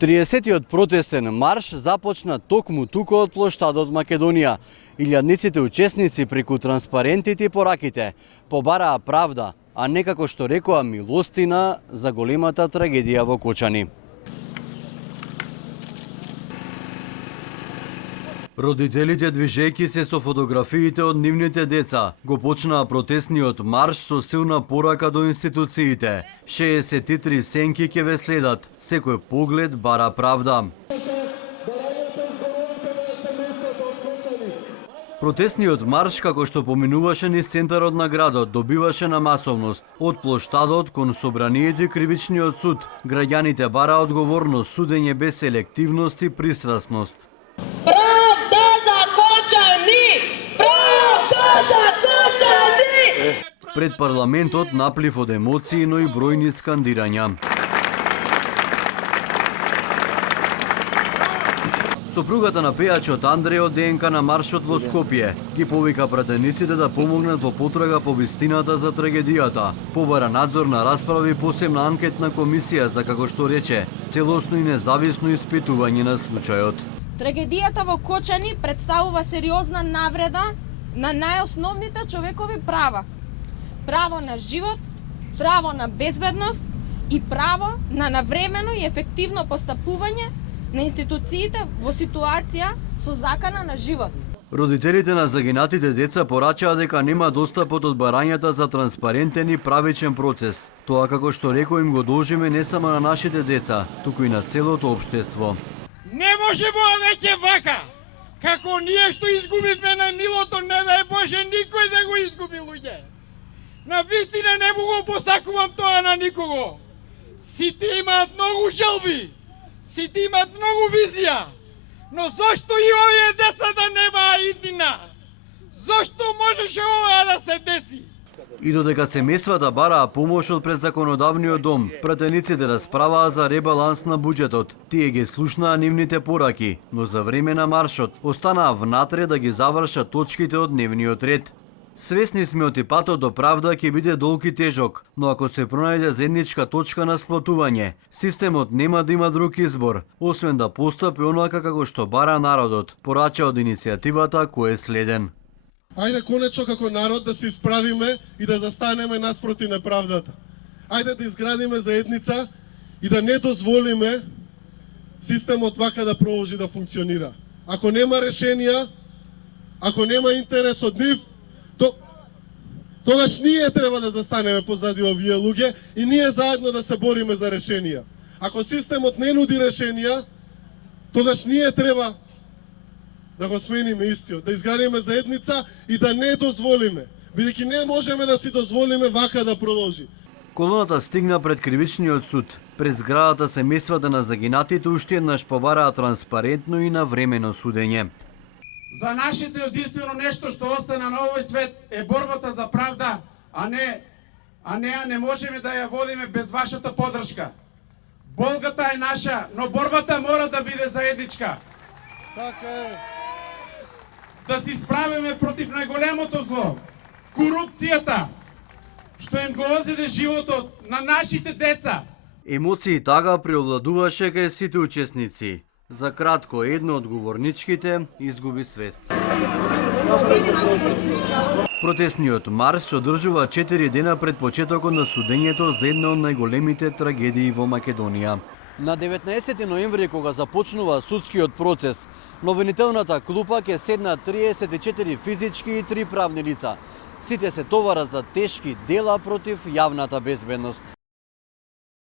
30-тиот протестен марш започна токму тука од плоштадот Македонија. Илјадниците учесници преку транспарентите и пораките побараа правда, а не како што рекоа милостина за големата трагедија во Кочани. Родителите, движејќи се со фотографиите од нивните деца, го почнаа протестниот марш со силна порака до институциите. 63 сенки ќе ве следат. Секој поглед бара правда. Протестниот марш, како што поминуваше низ центарот на градот, добиваше на масовност. Од плоштадот кон собранието и кривичниот суд, граѓаните бара одговорност, судење без селективност и пристрасност. Правда за Кочани! Правда за Кочани! Пред парламентот наплив од емоции, но и бројни скандирања. Сопругата на пејачот Андреј од ДНК на маршот во Скопје ги повика пратениците да помогнат во потрага по вистината за трагедијата. Побара надзор на расправи посебна анкетна комисија за, како што рече, целосно и независно испитување на случајот. Трагедијата во Кочани представува сериозна навреда на најосновните човекови права. Право на живот, право на безбедност и право на навремено и ефективно постапување на институциите во ситуација со закана на живот. Родителите на загинатите деца порачаа дека нема достапот од барањата за транспарентен и правичен процес. Тоа, како што рекоа, им го должиме не само на нашите деца, туку и на целото општество. Не може веќе вака, како ние што изгубивме на милото, не дај Боже никој да го изгуби, луѓе. На вистина не му го посакувам тоа на никого. Сите имаат многу желби, сите имаат многу визија, но зошто и овие деца да немаа иднина? Зошто можеше ова да се деси? И додека семејствата бараа помош од пред законодавниот дом, пратениците расправаа за ребаланс на буџетот. Тие ги слушнаа нивните пораки, но за време на маршот останаа внатре да ги завршат точките од дневниот ред. Свесни сме од патот до правда ќе биде долг и тежок, но ако се пронајде заедничка точка на сплотување, системот нема да има друг избор, освен да постапи онака како што бара народот, порача од иницијативата кој е следен. Ајде конечно како народ да се исправиме и да застанеме наспроти неправдата. Ајде да изградиме заедница и да не дозволиме системот вака да продолжи да функционира. Ако нема решенија, ако нема интерес од нив, тогаш ние треба да застанеме позади овие луѓе и ние заедно да се бориме за решенија. Ако системот не нуди решенија, тогаш ние треба да го смениме истиот, да изградиме заедница и да не дозволиме, бидејќи не можеме да си дозволиме вака да продолжи. Колоната стигна пред кривичниот суд. Пред зградата семејствата на загинатите уште еднаш побараа транспарентно и навремено судење. За нашите единствено нешто што остана на овој свет е борбата за правда, а не можеме да ја водиме без вашата поддршка. Болгата е наша, но борбата мора да биде заедничка. Така е. Да се справиме против најголемото зло, корупцијата, што им го одзеде животот на нашите деца. Емоции тага преовладуваше кај сите учесници. За кратко, едно од говорничките изгуби свест. Протестниот марш се одржува 4 дена пред почетокот на судењето за една од најголемите трагедии во Македонија. На 19 ноември, кога започнува судскиот процес, на обвинителната клупа ќе седнат 34 физички и 3 правни лица. Сите се товарат за тешки дела против јавната безбедност.